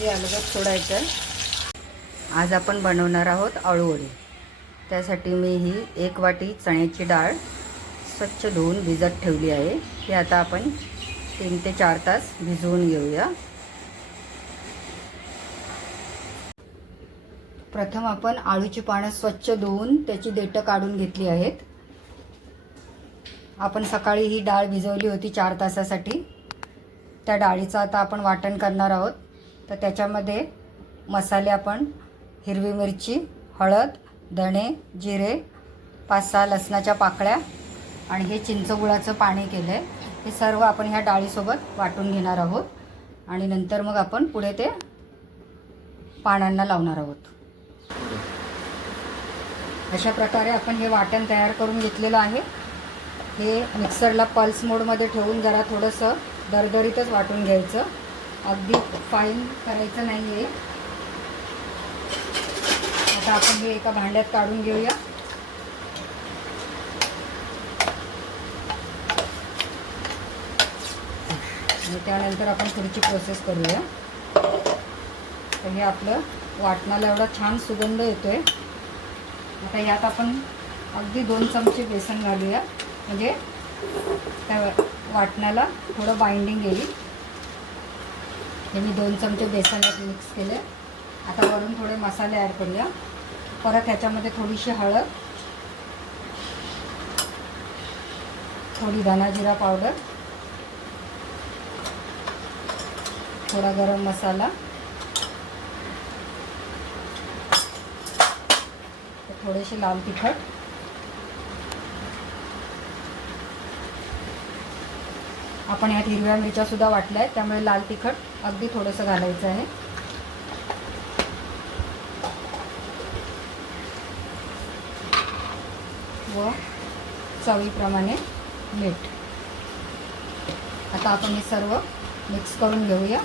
हे अलगद सोडायचं आहे. आज आपण बनवणार आहोत अळूवडी. त्यासाठी मी ही एक वाटी चण्याची डाळ स्वच्छ धुवून भिजत ठेवली आहे. ही आता आपण तीन ते चार तास भिजवून घेऊया. प्रथम आपण आळूची पानं स्वच्छ धुवून त्याची देठं काढून घेतली आहेत. आपण सकाळी ही डाळ भिजवली होती चार तासासाठी. त्या डाळीचं आता आपण वाटण करणार आहोत. तर त्याच्यामध्ये मसाले आपण हिरवी मिरची हळद धणे जिरे पाच सहा लसणाच्या पाकळ्या आणि हे चिंचगुळाचं पाणी केलं आहे हे सर्व आपण ह्या डाळीसोबत वाटून घेणार आहोत. आणि नंतर मग आपण पुढे ते पानांना लावणार आहोत. अशा प्रकारे आपण हे वाटण तयार करून घेतलेलं आहे. हे मिक्सरला पल्स मोडमध्ये ठेवून जरा थोडंसं दरदरीतच वाटून घ्यायचं. अगदी फाईन करायचं नाही आहे आता आपण हे एका भांड्यात काढून घेऊया. आणि त्यानंतर आपण पुढची प्रोसेस करूया. तर हे आपलं वाटणाला एवढा छान सुगंध येतोय. आता यात आपण अगदी दोन चमचे बेसन घालूया. म्हणजे त्या वाटणाला थोडं बाइंडिंग येईल. हे मी दोन चमचे बेसन यात मिक्स केले. आता वरून थोडे मसाले ॲड करूया. परत ह्याच्यामध्ये थोडीशी हळद थोडी धनाजिरा पावडर थोडा गरम मसाला थोडेसे लाल तिखट आपण यात हिरव्या मिरच्या सुद्धा वाटल्या आहेत त्यामुळे लाल तिखट अगदी थोडंसं घालायचं आहे. व चवीप्रमाणे मीठ. आता आपण हे सर्व मिक्स करून घेऊया.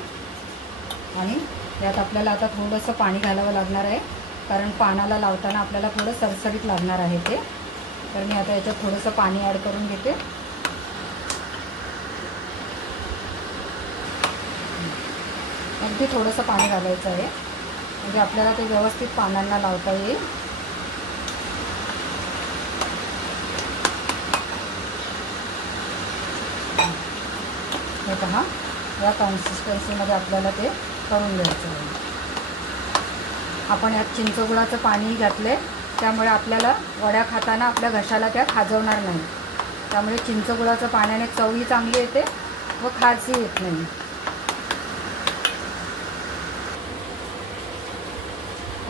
आणि यात आपल्याला आता थोडंसं पाणी घालावं लागणार आहे कारण पानाला लावताना आपल्याला थोडं सरसरीत लागणार आहे ते. तर मी आता याच्यात थोडंसं पाणी ॲड करून घेते. अगदी थोडंसं पाणी घालायचं आहे. म्हणजे आपल्याला ते व्यवस्थित पानांना लावता येईल. हे पहा या कन्सिस्टन्सीमध्ये आपल्याला ते करून घ्यायचं आहे. आपण यात चिंचगुळाचं पाणी घातलं आहे त्यामुळे आपल्याला वड्या खाताना आपल्या घशाला त्या खाजवणार नाही त्यामुळे चिंचगुळाचं पाण्याने चवही चांगली येते व खाजही येत नाही.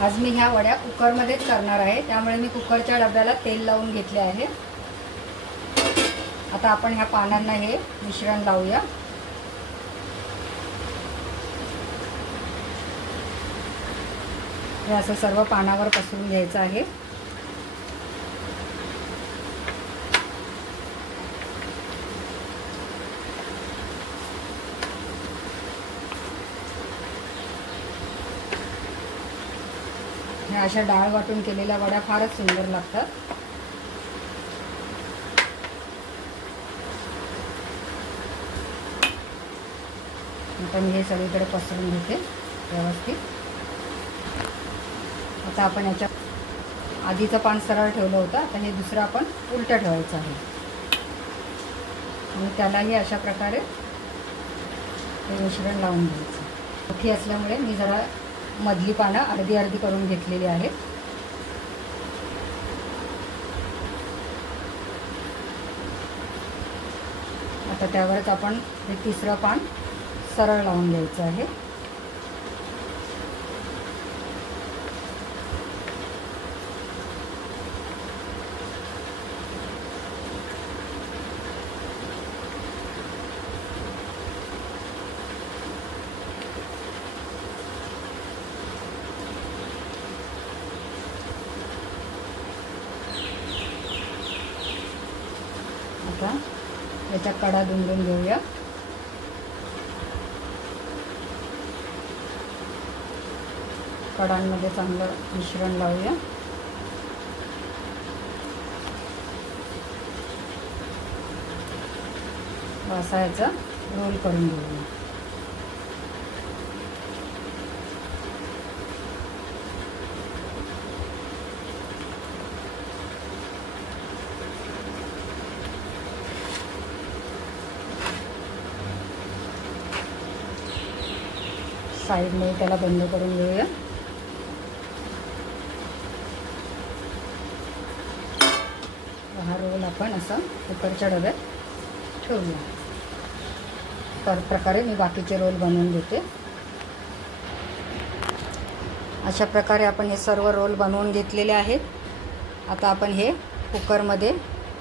आज मी ह्या वड्या कुकरमध्येच करणार आहे. त्यामुळे मी कुकरच्या डब्याला तेल लावून घेतले आहे. आता आपण ह्या पानांना हे मिश्रण लावूया. हे असं सर्व पानावर पसरून घ्यायचं आहे. आणि अशा डाळ वाटून केलेल्या वड्या फारच सुंदर लागतात. आता मी हे सगळीकडे पसरून घेते व्यवस्थित. आता आपण याच्या आधीचं पान सरळ ठेवलं होतं आता हे दुसरं आपण उलटं ठेवायचं आहे. आणि त्यालाही अशा प्रकारे हे मिश्रण लावून घ्यायचं. मोठी असल्यामुळे मी जरा मधली पानं अर्धी अर्धी करून घेतलेली आहेत. आता त्यावरच आपण हे तिसरं पान सरळ लावून घ्यायचं आहे. आता याच्या कडा दुमडून घेऊया. कडांमध्ये चांगलं मिश्रण लावूया. असा याचा रोल करून घेऊया. साईडने त्याला बंद करून घेऊया. हा रोल आपण असा कुकरच्या डब्यात ठेवूया. तर प्रकारे मी बाकीचे रोल बनवून घेते. अशा प्रकारे आपण हे सर्व रोल बनवून घेतलेले आहेत. आता आपण हे कुकरमध्ये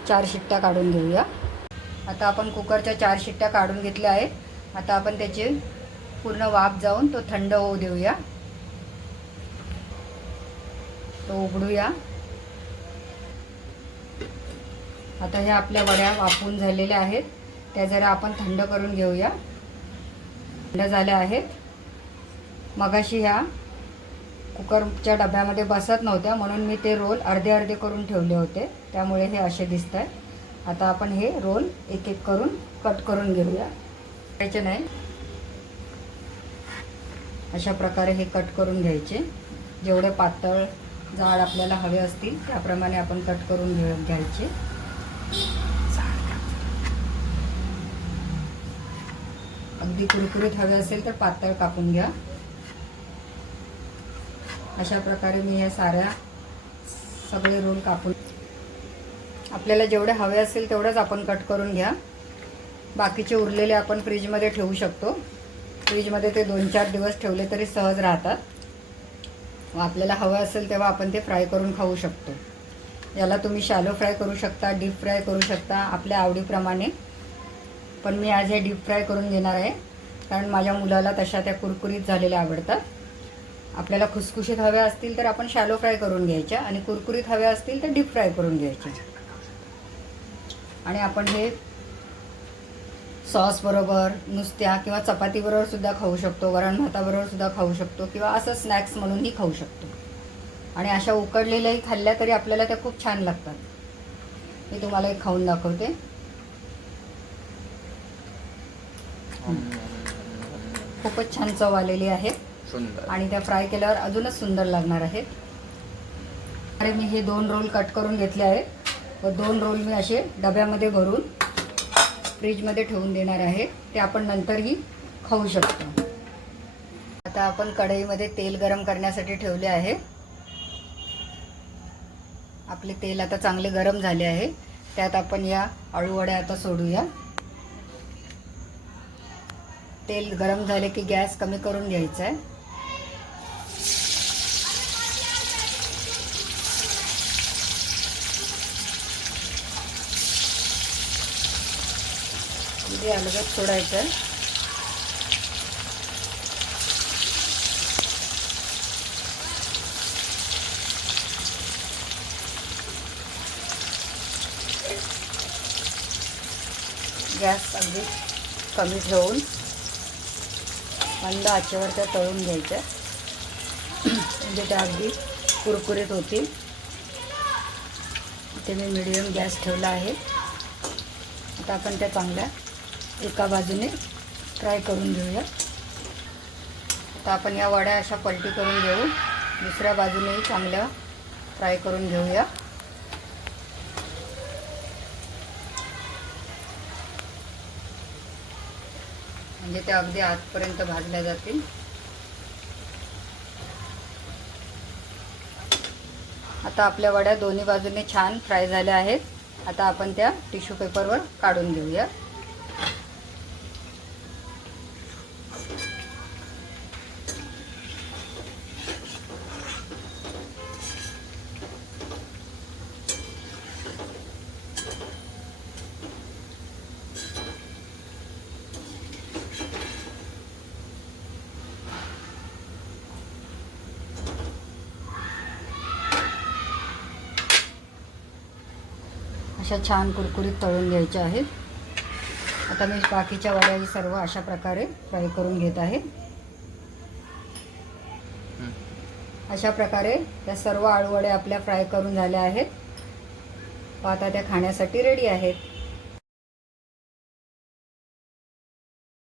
चार शिट्ट्या काढून घेऊया. आता आपण कुकरच्या चार शिट्ट्या काढून घेतल्या आहेत. आता आपण त्याचे पूर्ण वाफ जाऊन तो थंड होऊ देऊया. तो उघडूया. आता ह्या आपल्या वड्या वाफून झालेल्या आहेत. त्या जरा आपण थंड करून घेऊया. थंड झाल्या आहेत. मगाशी ह्या कुकरच्या डब्यामध्ये बसत नव्हत्या म्हणून मी ते रोल अर्धे अर्धे करून ठेवले होते. त्यामुळे हे असे दिसत आहे आता आपण हे रोल एक एक करून कट करून घेऊया. घ्यायचे नाही. अशा प्रकारे हे कट करून घ्यायचे. जेवढे पातळ जाड आपल्याला हवे असतील त्याप्रमाणे आपण कट करून घे घ्यायचे. अगदी कुरकुरीत हवे असेल तर पातळ कापून घ्या. अशा प्रकारे मी या साऱ्या सगळे रोल कापून आपल्याला जेवढे हवे असेल तेवढंच आपण कट करून घ्या. बाकीचे उरलेले आपण फ्रीजमध्ये ठेवू शकतो. फ्रीजमध्ये ते दोन चार दिवस ठेवले तरी सहज राहतात. आपल्याला हवं असेल तेव्हा आपण ते फ्राय करून खाऊ शकतो. याला तुम्ही शॅलो फ्राय करू शकता डीप फ्राय करू शकता आपल्या आवडीप्रमाणे. पण मी आज हे डीप फ्राय करून घेणार आहे कारण माझ्या मुलाला तशा त्या कुरकुरीत झालेल्या आवडतात. आपल्याला खुसखुशीत हव्या असतील तर आपण शॅलो फ्राय करून घ्यायच्या आणि कुरकुरीत हव्या असतील तर डीप फ्राय करून घ्यायच्या. आणि आपण हे सॉस बरोबर नुसत्या किंवा चपातीबरोबर सुद्धा खाऊ शकतो वरण भाताबरोबर सुद्धा खाऊ शकतो किंवा असं स्नॅक्स म्हणूनही खाऊ शकतो. आणि अशा उकडलेल्याही खाल्ल्या तरी आपल्याला त्या खूप छान लागतात. मी तुम्हाला एक खाऊन दाखवते. खूपच छान चव आलेली आहे. आणि त्या फ्राय केल्यावर अजूनच सुंदर लागणार आहेत अरे मी हे दोन रोल कट करून घेतले आहेत. व दोन रोल मी असे डब्यामध्ये भरून फ्रीजमध्ये ठेवून देणार आहे. ते आपण नंतरही खाऊ शकतो. आता आपण कढईमध्ये तेल गरम करण्यासाठी ठेवले आहे. आपले तेल आता चांगले गरम झाले आहे. त्यात आपण या अळूवड्या आता सोडूया. तेल गरम झाले की गॅस कमी करून घ्यायचा आहे. अगदी अलगद सोडायचं. गॅस अगदी कमी ठेवून मंद आचेवर त्या तळून घ्यायच्या म्हणजे त्या अगदी कुरकुरीत होतील. इथे मी मिडियम गॅस ठेवला आहे. आता आपण त्या चांगल्या एका बाजूने फ्राय करून घेऊया. आता आपण या वड्या अशा पलटी करून घेऊ. दुसऱ्या बाजूनेही चांगल्या फ्राय करून घेऊया. म्हणजे त्या अगदी आतपर्यंत भाजल्या जातील. आता आपल्या वड्या दोन्ही बाजूने छान फ्राय झाल्या आहेत. आता आपण त्या टिश्यू पेपरवर काढून घेऊया. अशा छान कुरकुरीत तळून घ्यायच्या आहेत. आता मी बाकीच्या वड्याही सर्व अशा प्रकारे फ्राय करून घेत आहे. अशा प्रकारे त्या सर्व आळूवड्या आपल्या फ्राय करून झाल्या आहेत. व आता त्या खाण्यासाठी रेडी आहेत.